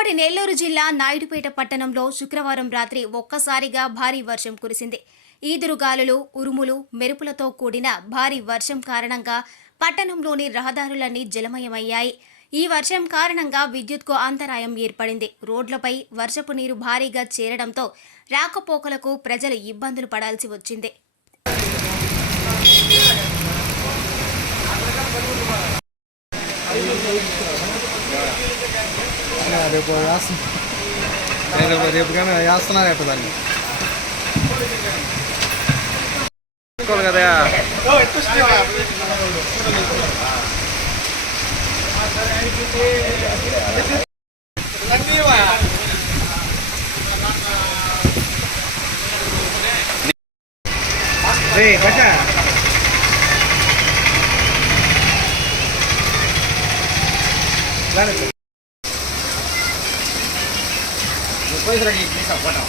ఉమ్మడి నెల్లూరు జిల్లా నాయుడుపేట పట్టణంలో శుక్రవారం రాత్రి ఒక్కసారిగా భారీ వర్షం కురిసింది. ఈదురుగాలులు ఉరుములు మెరుపులతో కూడిన భారీ వర్షం కారణంగా పట్టణంలోని రహదారులన్నీ జలమయమయ్యాయి. ఈ వర్షం కారణంగా విద్యుత్కు అంతరాయం ఏర్పడింది. రోడ్లపై వర్షపు నీరు భారీగా చేరడంతో రాకపోకలకు ప్రజలు ఇబ్బందులు పడాల్సి వచ్చింది. రేపు వేస్తా రేపు రేపు కానీ వేస్తున్నారు రేపు దాన్ని. కదా. రే బట్ట. Voy a traer esa bueno.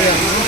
Thank you.